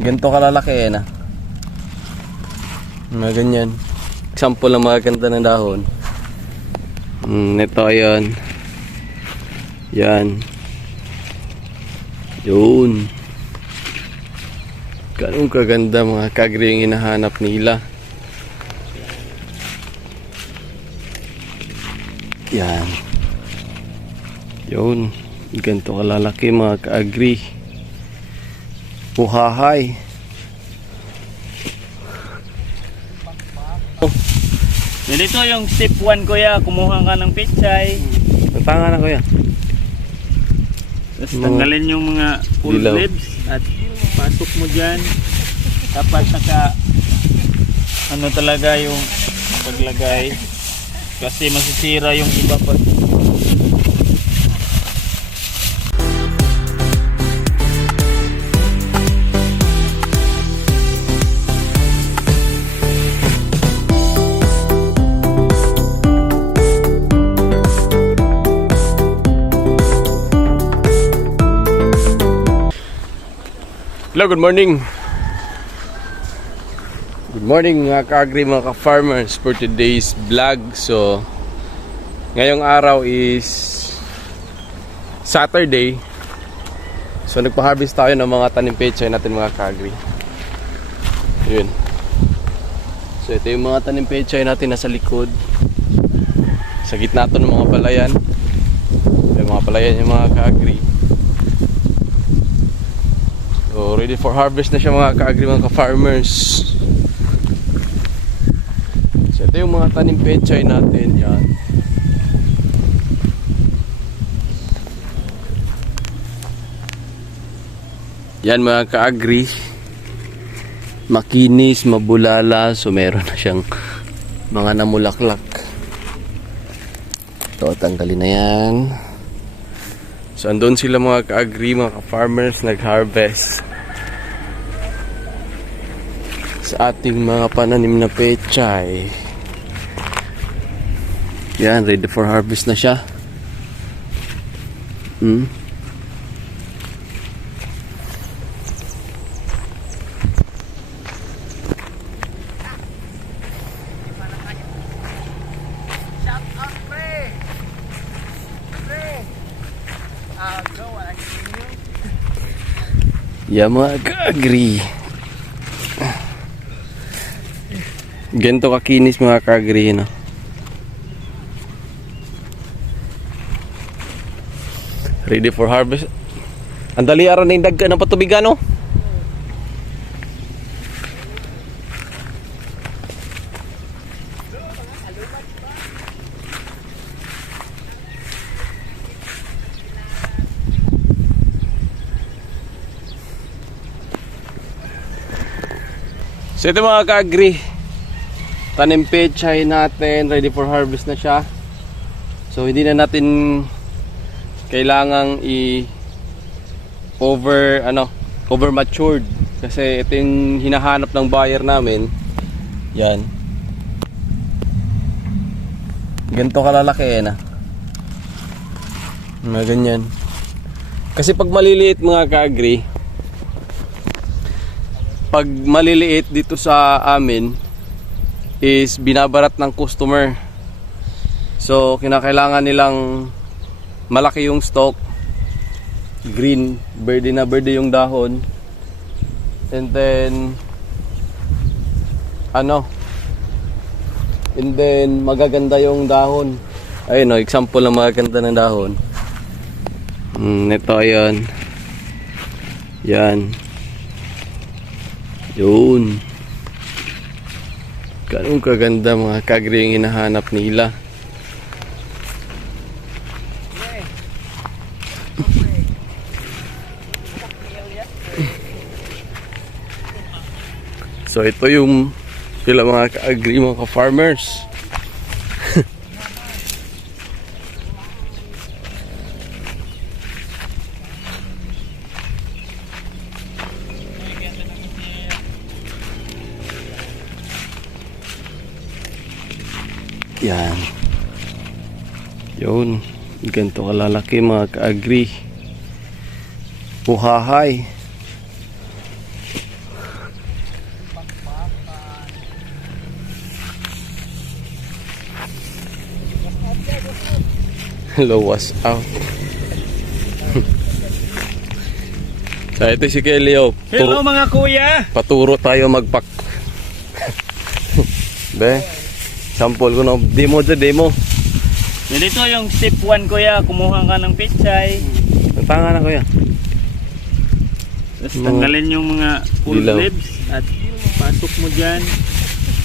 Ganito kalalaki na. Mga ganyan. Example ng mga ganda ng dahon. Ito ayan. Yan. Yun. Ganun kaganda mga ka-agree yung hinahanap nila. Yan. Yun. Ganito kalalaki mga ka-agree. Puhahay. Dito yung step 1 kuya, kumuha ka ng pichay. Tanga na kuya. Tapos tanggalin yung mga old Dilaw. leaves at pasok mo dyan. Dapat naka ano talaga yung paglagay kasi masisira yung iba pag Hello, good morning. Good morning mga ka-agree, mga ka-farmers for today's vlog. So, ngayong araw is Saturday. So, nagpa-harvest tayo ng mga tanim pechay natin mga ka-agree. Yun. So, ito yung mga tanim pechay natin nasa likod. Sa gitna ito ng mga palayan. Yung mga palayan yung mga ka-agree. So, ready for harvest na siya mga ka-agree, mga ka-farmers. So, ito yung mga tanim pechay natin. Yan. Yan mga ka-agree. Makinis, mabulala. So, meron na siyang mga namulaklak. Ito, tanggalin na yan. So, andun sila mga ka-agree, mga ka-farmers, nag-harvest sa ating mga pananim na pechay. Yan, ready for harvest na siya. Yan mga ka-agree. Ganito kakinis mga ka-agree, no? Ready for harvest. Ang dali araw na yung dagka ng patubigan, no? So ito mga ka-agree, tanim pechay natin, ready for harvest na siya. So hindi na natin kailangang over matured kasi ito yung hinahanap ng buyer namin. Yan. Ganito kalalaki na. Mga ganyan. Kasi pag maliliit mga ka-agree, pag maliliit dito sa amin is binabarat ng customer. So kinakailangan nilang malaki yung stalk, green, verde na verde yung dahon, and then magaganda yung dahon. Ayun, example ng magaganda ng dahon. Ito ayan. Yan. Yun. Ganun kaganda mga ka-agree yung hinahanap nila. So ito yung sila mga ka-agree, mga ka-farmers. Yan. Yun. Ganito kalalaki mga ka-agree. Puhahay. Hello, was out. So, ito si Kelly, oh. Hello mga kuya! Paturo tayo magpak. Be, sample ko na. Demo dyan, demo. Dito yung step 1 kuya, kumuha ka ng pichay. Tanga na, kuya. Tapos tanggalin yung mga full Dilaw. ribs at pasok mo dyan.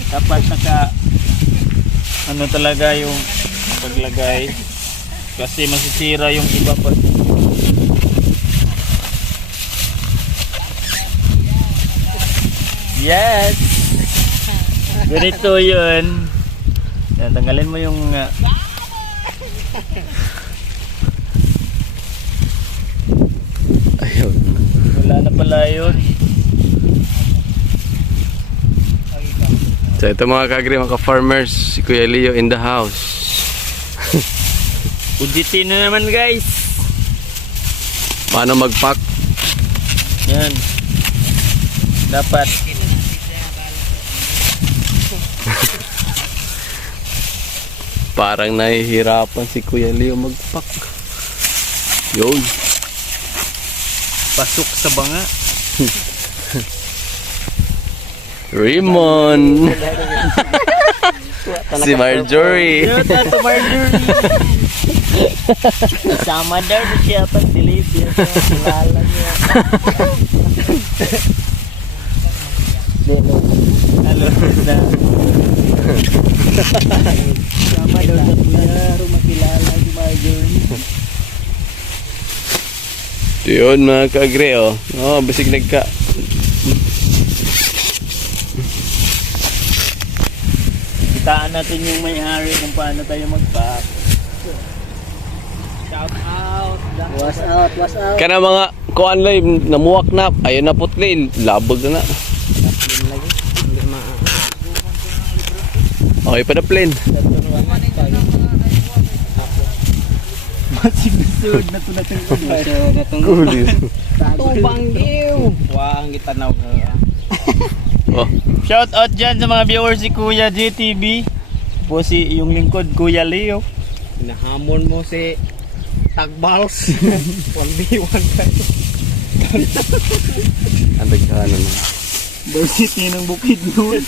Tapos naka ano talaga yung paglagay kasi masisira yung iba pa. Yes! Ganito yun. Yan, tanggalin mo yung Ayun. wala na pala yun. So, ito mga kagri, mga farmers, si Kuya Leo in the house. Ujitin na naman guys. Paano magpack? Yan. Dapat Parang nahihirapan si Kuya Leo magpack. Yun. pasok sa banga. Raymond. Si Marjorie. Yo, Tato Marjorie. Sama daw na siya pag deliver. Kilala niya. Hello. Sama daw sa kuya. Makilala si Marjorie. Yun mga kagre, oh. Oh, basig nagka. Kitaan natin yung may-ari kung paano tayo mag-pack. Shout out. What's out, what's out. Kana mga kuan lay namuwak na. Ayun na putli, labog na. Okay pa na plain. Masig na sud na to natin. Kuli. Tubang giw. Wa ang gitanaw nga. Oh. Shout out dyan sa mga viewers si Kuya JTV. Po si yung lingkod Kuya Leo. Nahamon mo si Tagbals. 1v1 kayo. Andag ka na. Daw city ng Bukidnon.